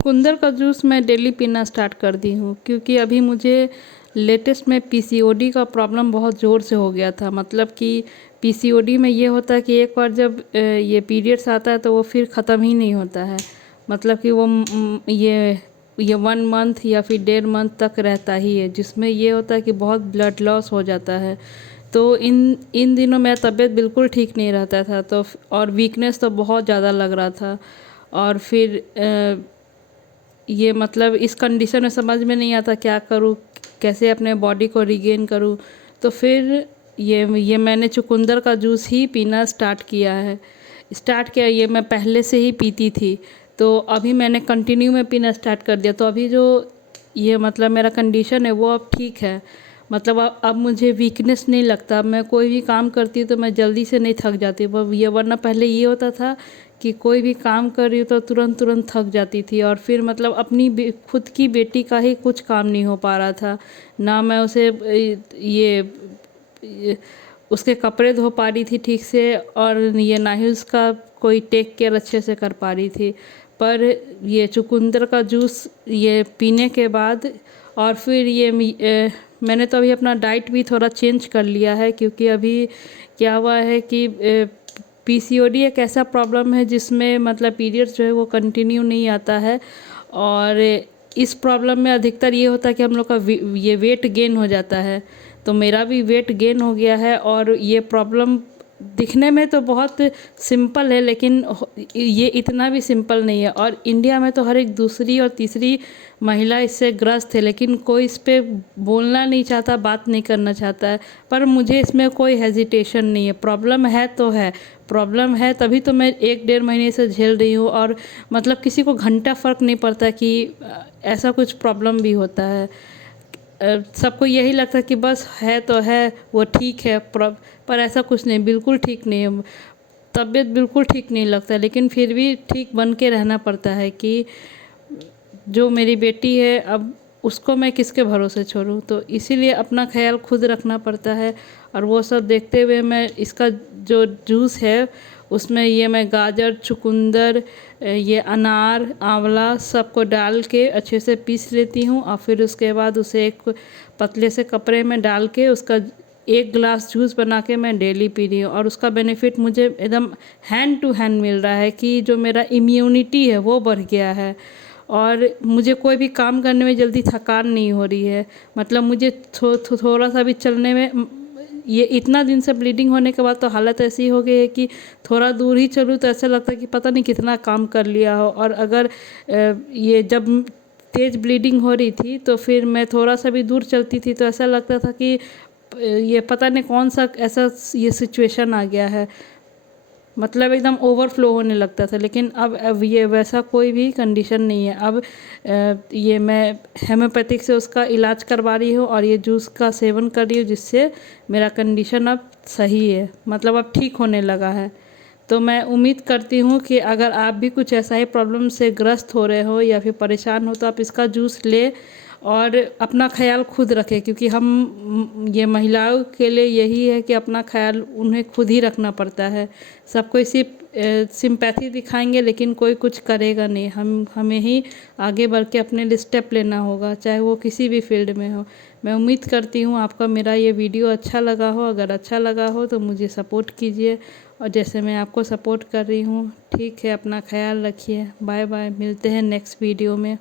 चुकंदर का जूस मैं डेली पीना स्टार्ट कर दी हूँ, क्योंकि अभी मुझे लेटेस्ट में पीसीओडी का प्रॉब्लम बहुत ज़ोर से हो गया था। मतलब कि पीसीओडी में ये होता है कि एक बार जब ये पीरियड्स आता है तो वो फिर ख़त्म ही नहीं होता है। मतलब कि वो ये 1 मंथ या फिर 1.5 मंथ तक रहता ही है, जिसमें ये होता है कि बहुत ब्लड लॉस हो जाता है। तो इन दिनों मेरा तबीयत बिल्कुल ठीक नहीं रहता था, तो और वीकनेस तो बहुत ज़्यादा लग रहा था। और फिर ये मतलब इस कंडीशन में समझ में नहीं आता क्या करूँ, कैसे अपने बॉडी को रिगेन करूँ। तो फिर ये मैंने चुकंदर का जूस ही पीना स्टार्ट किया। ये मैं पहले से ही पीती थी, तो अभी मैंने कंटिन्यू में पीना स्टार्ट कर दिया। तो अभी जो ये मतलब मेरा कंडीशन है वो अब ठीक है। मतलब अब मुझे वीकनेस नहीं लगता। अब मैं कोई भी काम करती हूँ तो मैं जल्दी से नहीं थक जाती। वरना पहले ये होता था कि कोई भी काम कर रही हूँ तो तुरंत तुरंत थक जाती थी, और फिर मतलब अपनी खुद की बेटी का ही कुछ काम नहीं हो पा रहा था। ना मैं उसे ये उसके कपड़े धो पा रही थी ठीक से, और ये ना ही उसका कोई टेक केयर अच्छे से कर पा रही थी। पर ये चुकंदर का जूस ये पीने के बाद, और फिर मैंने तो अभी अपना डाइट भी थोड़ा चेंज कर लिया है, क्योंकि अभी क्या हुआ है कि पीसीओडी एक ऐसा प्रॉब्लम है जिसमें मतलब पीरियड्स जो है वो कंटिन्यू नहीं आता है। और इस प्रॉब्लम में अधिकतर ये होता है कि हम लोग का ये वेट गेन हो जाता है। तो मेरा भी वेट गेन हो गया है, और ये प्रॉब्लम दिखने में तो बहुत सिंपल है, लेकिन ये इतना भी सिंपल नहीं है। और इंडिया में तो हर एक दूसरी और तीसरी महिला इससे ग्रस्त है, लेकिन कोई इस पे बोलना नहीं चाहता, बात नहीं करना चाहता है। पर मुझे इसमें कोई हेजिटेशन नहीं है। प्रॉब्लम है तो है, प्रॉब्लम है तभी तो मैं 1-1.5 महीने से झेल रही हूँ। और मतलब किसी को घंटा फ़र्क नहीं पड़ता कि ऐसा कुछ प्रॉब्लम भी होता है। सबको यही लगता है कि बस है तो है, वो ठीक है। पर ऐसा कुछ नहीं, बिल्कुल ठीक नहीं है। तबीयत बिल्कुल ठीक नहीं लगता, लेकिन फिर भी ठीक बन के रहना पड़ता है कि जो मेरी बेटी है अब उसको मैं किसके भरोसे छोड़ूं। तो इसीलिए अपना ख्याल खुद रखना पड़ता है। और वो सब देखते हुए मैं इसका जो जूस है उसमें ये मैं गाजर, चुकंदर, ये अनार, आंवला सबको डाल के अच्छे से पीस लेती हूँ, और फिर उसके बाद उसे एक पतले से कपड़े में डाल के उसका 1 गिलास जूस बना के मैं डेली पी रही हूँ। और उसका बेनिफिट मुझे एकदम हैंड टू हैंड मिल रहा है कि जो मेरा इम्यूनिटी है वो बढ़ गया है, और मुझे कोई भी काम करने में जल्दी थकान नहीं हो रही है। मतलब मुझे थोड़ा सा भी चलने में ये इतना दिन से ब्लीडिंग होने के बाद तो हालत ऐसी हो गई है कि थोड़ा दूर ही चलूँ तो ऐसा लगता है कि पता नहीं कितना काम कर लिया हो। और अगर ये जब तेज़ ब्लीडिंग हो रही थी तो फिर मैं थोड़ा सा भी दूर चलती थी तो ऐसा लगता था कि ये पता नहीं कौन सा ऐसा ये सिचुएशन आ गया है। मतलब एकदम ओवरफ्लो होने लगता था। लेकिन अब ये वैसा कोई भी कंडीशन नहीं है। अब ये मैं हेम्योपैथिक से उसका इलाज करवा रही हूँ, और ये जूस का सेवन कर रही हूँ, जिससे मेरा कंडीशन अब सही है, मतलब अब ठीक होने लगा है। तो मैं उम्मीद करती हूँ कि अगर आप भी कुछ ऐसा ही प्रॉब्लम से ग्रस्त हो रहे हो या फिर परेशान हो तो आप इसका जूस ले और अपना ख्याल खुद रखें, क्योंकि हम ये महिलाओं के लिए यही है कि अपना ख्याल उन्हें खुद ही रखना पड़ता है। सब कोई सिर्फ सिंपैथी दिखाएंगे लेकिन कोई कुछ करेगा नहीं। हमें ही आगे बढ़ के अपने लिए स्टेप लेना होगा, चाहे वो किसी भी फील्ड में हो। मैं उम्मीद करती हूँ आपका मेरा ये वीडियो अच्छा लगा हो। अगर अच्छा लगा हो तो मुझे सपोर्ट कीजिए, और जैसे मैं आपको सपोर्ट कर रही हूँ। ठीक है, अपना ख्याल रखिए। बाय बाय, मिलते हैं नेक्स्ट वीडियो में।